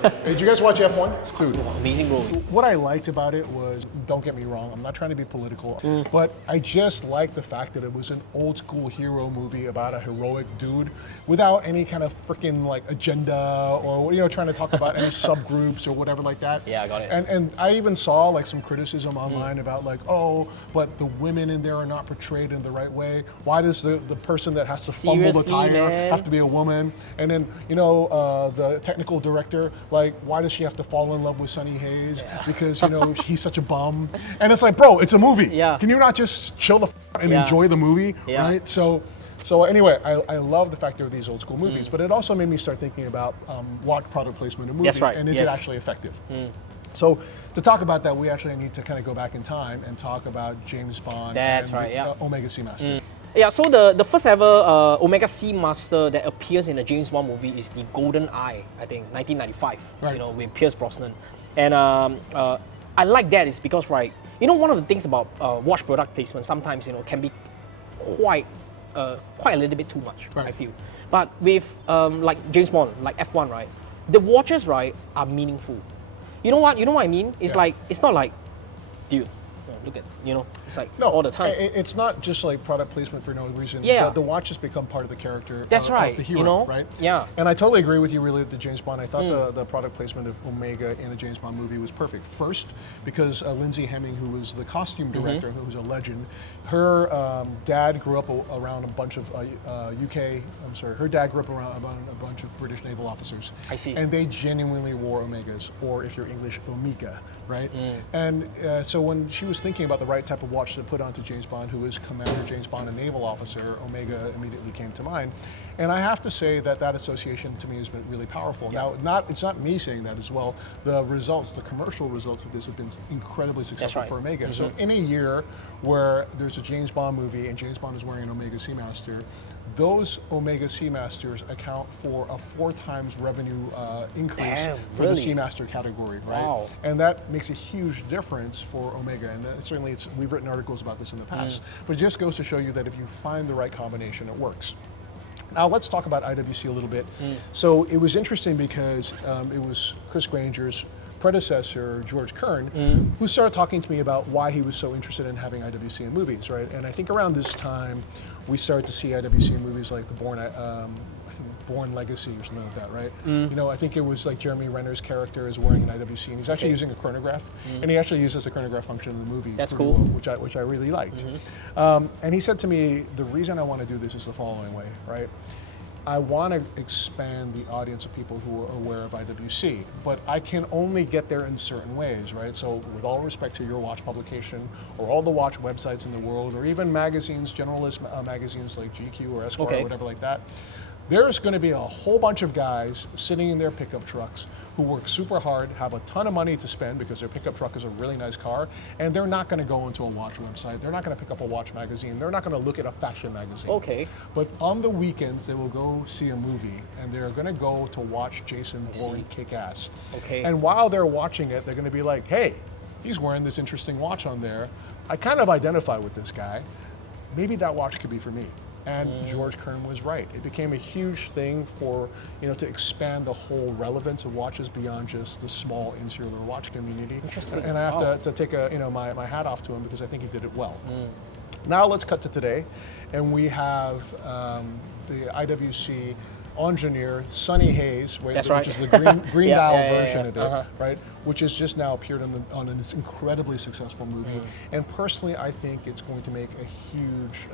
Did you guys watch F1? It's cool. Amazing movie. What I liked about it was, don't get me wrong, I'm not trying to be political, but I just liked the fact that it was an old school hero movie about a heroic dude without any kind of freaking like agenda or trying to talk about any subgroups or whatever like that. Yeah, I got it. And I even saw like some criticism online about like, oh, but the women in there are not portrayed in the right way. Why does the person that has to fumble the Seriously, tire man? have to be a woman? And then the technical director, like, why does she have to fall in love with Sonny Hayes because he's such a bum? And it's like, bro, it's a movie. Yeah. Can you not just chill the and Yeah. enjoy the movie, Yeah. right? So anyway, I love the fact there are these old school movies, but it also made me start thinking about watch product placement in movies, That's right, and is it yes. actually effective? So to talk about that, we actually need to kind of go back in time and talk about James Bond That's and right, yeah. Omega Seamaster. Yeah, so the first ever Omega Seamaster that appears in a James Bond movie is the Golden Eye, I think, 1995, Right. with Pierce Brosnan. And I like that is because, right, one of the things about watch product placement sometimes, can be quite a little bit too much, Right. I feel. But with like James Bond, like F1, right, the watches, right, are meaningful. You know what I mean? It's Yeah. like, it's not like, dude, look at, it's like No, all the time. It's not just like product placement for no reason. Yeah. The watches become part of the character That's of right, the hero, right? Yeah. And I totally agree with you related to James Bond. I thought the product placement of Omega in a James Bond movie was perfect. First, because Lindsay Hemming, who was the costume director, who was a legend, her dad grew up around a bunch of her dad grew up around a bunch of British naval officers. I see. And they genuinely wore Omegas, or if you're English, Omega, right? And so when she was thinking about the right type of watch to put onto James Bond, who is Commander James Bond, a naval officer, Omega immediately came to mind. And I have to say that association to me has been really powerful. Yeah. Now, it's not me saying that as well. The commercial results of this have been incredibly successful right. for Omega. So in a year where there's a James Bond movie and James Bond is wearing an Omega Seamaster, those Omega Seamasters account for a 4 times revenue increase Damn, for really? the Seamaster category, right? Wow. And that makes a huge difference for Omega. And certainly we've written articles about this in the past. But it just goes to show you that if you find the right combination, it works. Now let's talk about IWC a little bit. So it was interesting because it was Chris Granger's predecessor, George Kern, who started talking to me about why he was so interested in having IWC in movies, right? And I think around this time, we started to see IWC in movies like Born Legacy or something like that, right? I think it was like Jeremy Renner's character is wearing an IWC, and he's actually using a chronograph, and he actually uses a chronograph function in the movie. That's pretty cool. well, which I really liked. And he said to me, the reason I want to do this is the following way, right? I want to expand the audience of people who are aware of IWC, but I can only get there in certain ways, right? So with all respect to your watch publication or all the watch websites in the world, or even magazines, generalist magazines like GQ or Esquire or whatever like that, there's going to be a whole bunch of guys sitting in their pickup trucks who work super hard, have a ton of money to spend because their pickup truck is a really nice car, and they're not going to go into a watch website. They're not going to pick up a watch magazine. They're not going to look at a fashion magazine. Okay. But on the weekends, they will go see a movie, and they're going to go to watch Jason Bourne kick ass. Okay. And while they're watching it, they're going to be like, hey, he's wearing this interesting watch on there. I kind of identify with this guy. Maybe that watch could be for me. And George Kern was right. It became a huge thing for, to expand the whole relevance of watches beyond just the small insular watch community. Interesting. And I have to take my hat off to him because I think he did it well. Now let's cut to today, and we have the IWC Ingenieur Sonny Hayes, which That's right. is the green dial version of it, Uh-huh. right? Which has just now appeared on this incredibly successful movie. And personally, I think it's going to make a huge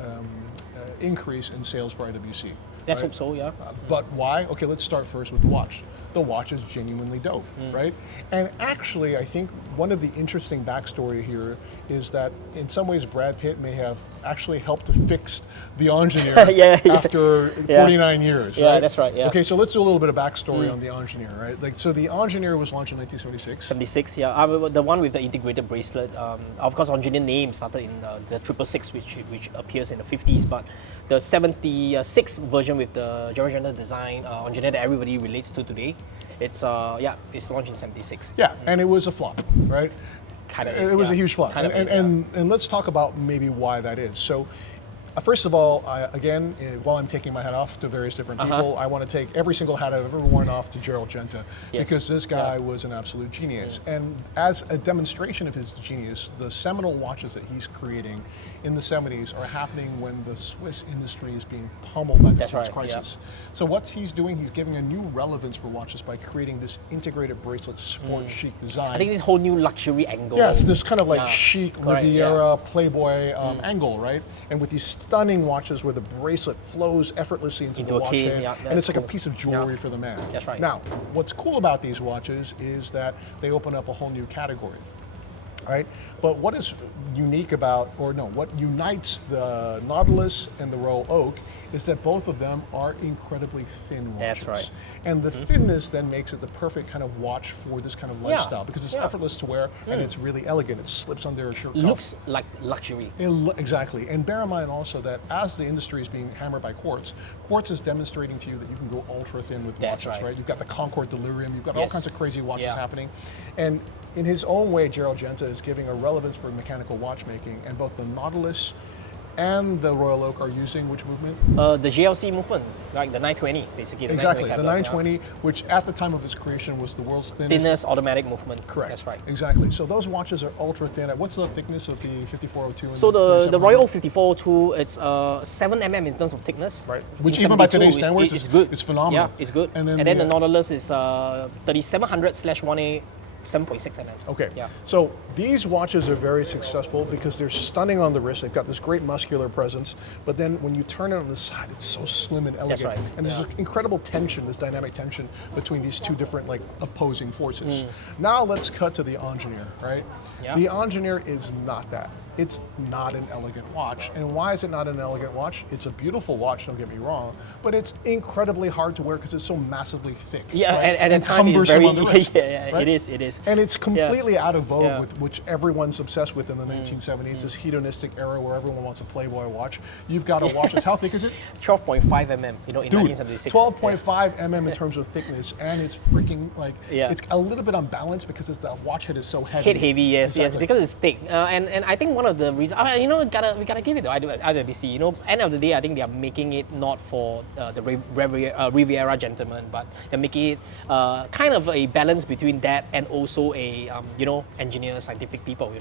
increase in sales for IWC. Let's right? hope so, yeah. But why? Okay, let's start first with the watch. The watch is genuinely dope, right? And actually, I think one of the interesting backstory here is that in some ways Brad Pitt may have actually helped to fix the Ingenieur after 49 years, Yeah, right? that's right, yeah. Okay, so let's do a little bit of backstory on the Ingenieur, right? So the Ingenieur was launched in 1976. 76, yeah. The one with the integrated bracelet. Of course, Ingenieur name started in the 666, which appears in the 50s, but the 76 version with the Jerry Renner design, Ingenieur that everybody relates to today, it's launched in 76. Yeah, and it was a flop, right? Kind of It was a huge flop. Kind of And let's talk about maybe why that is. So First of all, again, while I'm taking my hat off to various different people, I want to take every single hat I've ever worn off to Gerald Genta, because this guy was an absolute genius. And as a demonstration of his genius, the seminal watches that he's creating in the 70s are happening when the Swiss industry is being pummeled by the Swiss crisis. So what he's doing, he's giving a new relevance for watches by creating this integrated bracelet, sport chic design. I think this whole new luxury angle. Yes, this kind of like chic Riviera Playboy angle, right? And with these stunning watches where the bracelet flows effortlessly into the watch case, hand, and it's like a piece of jewelry for the man. That's right. Now, what's cool about these watches is that they open up a whole new category. Right? But what is unique about, what unites the Nautilus and the Royal Oak is that both of them are incredibly thin watches. That's right. And the thinness then makes it the perfect kind of watch for this kind of lifestyle, because it's effortless to wear and it's really elegant. It slips under a shirt cuff. Looks like luxury. Exactly. And bear in mind also that as the industry is being hammered by quartz is demonstrating to you that you can go ultra thin with watches, right? You've got the Concord Delirium, you've got all kinds of crazy watches happening. And in his own way, Gerald Genta is giving a relevance for mechanical watchmaking, and both the Nautilus and the Royal Oak are using which movement? The GLC movement, like the 920, basically. Exactly, the 920, which at the time of its creation was the world's thinnest automatic movement. Correct. That's right. Exactly. So those watches are ultra thin. What's the thickness of the 5402? And so the Royal Oak 5402, it's 7 mm in terms of thickness. Right. Which even by today's standards is good. It's phenomenal. Yeah, it's good. And then the Nautilus is 3700/1A. 7.6 mm. Okay. Yeah. So these watches are very successful because they're stunning on the wrist. They've got this great muscular presence, but then when you turn it on the side, it's so slim and elegant. That's right. And there's this incredible tension, this dynamic tension between these two different opposing forces. Now let's cut to the Ingenieur, right? Yeah. The Ingenieur is not that. It's not an elegant watch. And why is it not an elegant watch? It's a beautiful watch, don't get me wrong, but it's incredibly hard to wear because it's so massively thick. Yeah, right? and the time is very, on the wrist, right? It is. And it's completely out of vogue, with which everyone's obsessed with in the 1970s, this hedonistic era where everyone wants a Playboy watch. You've got a watch that's, how thick is it? 12.5 mm, in 1976. 12.5 mm in terms of thickness, and it's freaking it's a little bit unbalanced because the watch head is so heavy. Head heavy, yes, because it's thick. And I think one of the reasons, we gotta give it to IWC. End of the day, I think they are making it not for the Riviera gentleman, but they're making it kind of a balance between that and also a engineer, scientific people.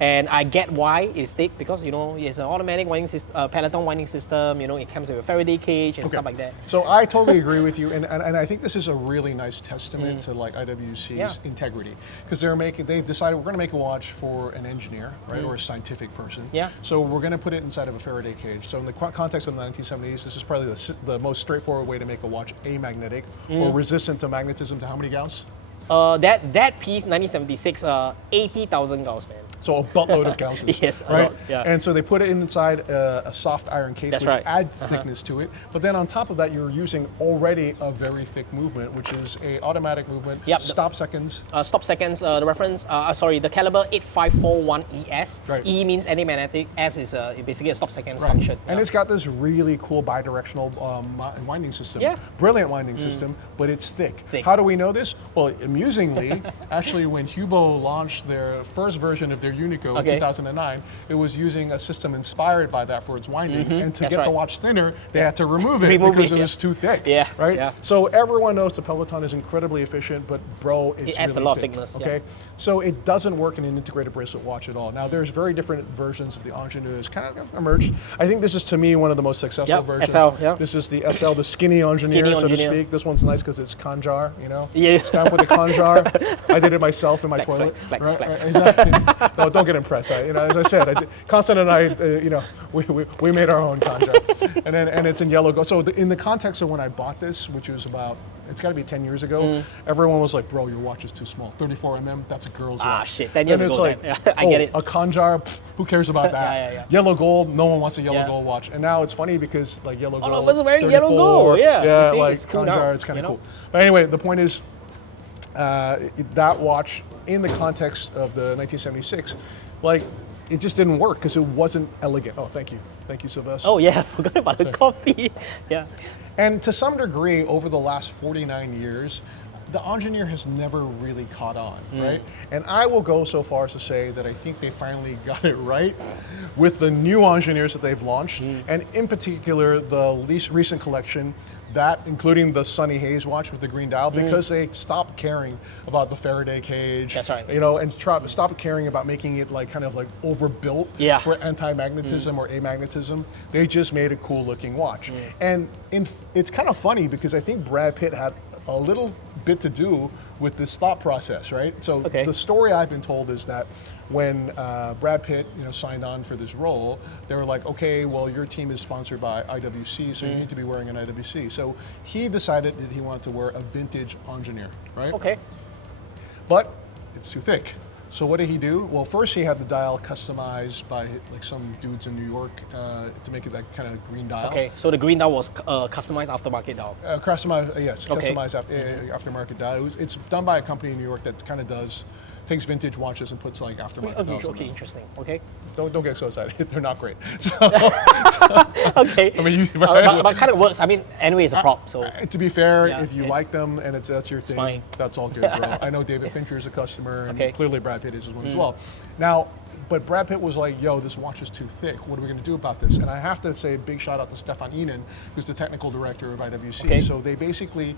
And I get why it's thick because it's an automatic winding system, peloton winding system. It comes with a Faraday cage and stuff like that. So I totally agree with you, and I think this is a really nice testament to IWC's integrity, because they've decided we're going to make a watch for an engineer, right, or a scientific person. Yeah. So we're going to put it inside of a Faraday cage. So in the context of the 1970s, this is probably the most straightforward way to make a watch amagnetic or resistant to magnetism. To how many Gauss? That piece, 1976, 80,000 Gauss, man. So a buttload of Gausses. Yes, right? Yeah. And so they put it inside a soft iron case, which adds thickness to it. But then on top of that, you're using already a very thick movement, which is a automatic movement. Yep. Stop seconds. Stop seconds. The reference. The caliber 8541 ES. Right. E means anti-magnetic. S is basically a stop seconds function. And it's got this really cool bidirectional winding system. Yeah. Brilliant winding system, but it's thick. How do we know this? Well, amusingly, actually, when Hublot launched their first version of their Unico in 2009, it was using a system inspired by that for its winding. And to get the watch thinner, they had to remove it because it was too thick. Yeah. Right? Yeah. So everyone knows the Peloton is incredibly efficient, but bro, it's it adds really a lot thick, of thickness. okay? So it doesn't work in an integrated bracelet watch at all. Now, there's very different versions of the Ingenieur that's kind of emerged. I think this is, to me, one of the most successful versions. SL, This is the SL, the skinny Ingenieur, so to speak. This one's nice because it's Kanjar, Yeah. Stamp with a Kanjar. I did it myself in my toilet. Flex. Exactly. No, don't get impressed. As I said, Constant and I, we made our own Kanjar, and it's in yellow gold. So in the context of when I bought this, which was it's got to be 10 years ago, everyone was like, bro, your watch is too small. 34 mm, that's a girl's watch. Ah, shit, 10 years ago. Like, I get it. A Kanjar, who cares about that? Yeah. Yellow gold, no one wants a yellow gold watch. And now it's funny because yellow gold. All of us are wearing yellow gold. Yeah, it's cool Kanjar, now, it's kind of cool. But anyway, the point is, that watch, in the context of the 1976, it just didn't work because it wasn't elegant. Oh, thank you, Sylvester. Oh yeah, I forgot about the coffee. Yeah. And to some degree, over the last 49 years, the Ingenieur has never really caught on, right? And I will go so far as to say that I think they finally got it right with the new Ingenieurs that they've launched, and in particular the least recent collection, that including the Sunny Haze watch with the green dial, because they stopped caring about the Faraday cage. That's right. You know, and stopped caring about making it like kind of like overbuilt for anti-magnetism or amagnetism. They just made a cool looking watch. And it's kind of funny because I think Brad Pitt had a little bit to do with this thought process, right? So the story I've been told is that when Brad Pitt, signed on for this role, they were like, okay, well, your team is sponsored by IWC, so you need to be wearing an IWC. So he decided that he wanted to wear a vintage Ingenieur, right? Okay. But it's too thick. So what did he do? Well, first he had the dial customized by like some dudes in New York to make it that kind of green dial. Okay, so the green dial was customized aftermarket dial. Customized, yes, customized aftermarket dial. It's done by a company in New York that kind of takes vintage watches and puts like aftermarket dials. Okay, interesting. Okay. Don't get so excited. They're not great. So, Okay. I mean, but kind of works. I mean, anyway, it's a prop. So to be fair, if you like them and that's your thing, fine. that's all good, bro. I know David Fincher is a customer, and clearly Brad Pitt is one as well. Now, but Brad Pitt was like, yo, this watch is too thick. What are we going to do about this? And I have to say a big shout out to Stefan Ihnen, who's the technical director of IWC. Okay. So they basically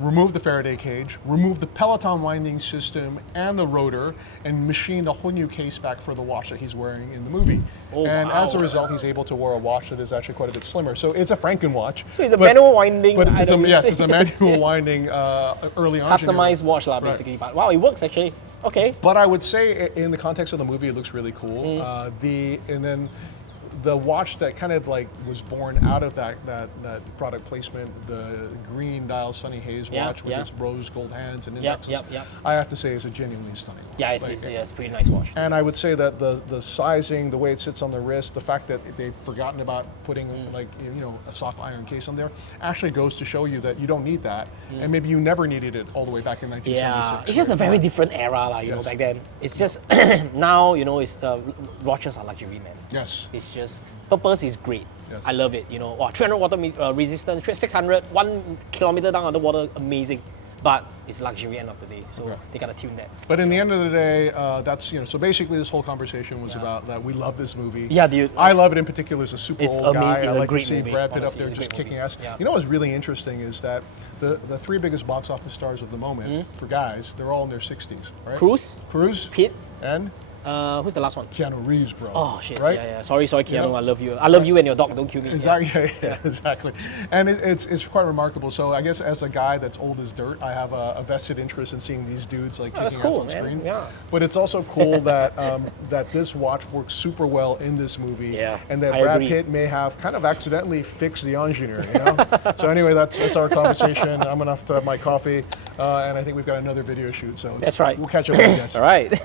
removed the Faraday cage, removed the Peloton winding system and the rotor, and machined a whole new case back for the watch that he's wearing in the movie. As a result, he's able to wear a watch that is actually quite a bit slimmer. So it's a Franken watch. So it's a manual winding. But it's a manual winding early on. Customized watch, basically. But wow, it works actually. Okay. But I would say, in the context of the movie, it looks really cool. And then the watch that kind of like was born out of that product placement, the green dial Sunny Haze watch with its rose gold hands and indexes, I have to say is a genuinely stunning watch. Yeah, it's a pretty nice watch. And I would say that the sizing, the way it sits on the wrist, the fact that they've forgotten about putting like a soft iron case on there, actually goes to show you that you don't need that, and maybe you never needed it all the way back in 1976. Yeah, it's just a very different era, you know, back then. It's just now, it's watches are luxury, man. Yes. It's just purpose is great. Yes. I love it. 300 water resistance, 600, 1 kilometer down underwater, amazing. But it's luxury end of the day, so they gotta tune that. But in the end of the day, that's so basically this whole conversation was about that we love this movie. Yeah, dude. I love it in particular as a super old guy. It's I like a great to see movie, Brad Pitt honestly, up there just kicking ass. Yeah. You know what's really interesting is that the three biggest box office stars of the moment for guys, they're all in their 60s, right? Cruise, Pitt, and who's the last one? Keanu Reeves, bro. Oh shit! Right? Yeah. Sorry, Keanu. I love you. I love you and your dog. Don't kill me. Exactly. Yeah, exactly. And it's quite remarkable. So I guess as a guy that's old as dirt, I have a vested interest in seeing these dudes like kicking ass on screen. Yeah. But it's also cool that that this watch works super well in this movie. Yeah. And that Brad Pitt may have kind of accidentally fixed the Ingenieur. So anyway, that's our conversation. I'm gonna have to have my coffee, and I think we've got another video shoot. So that's right. We'll catch up with you guys. All right.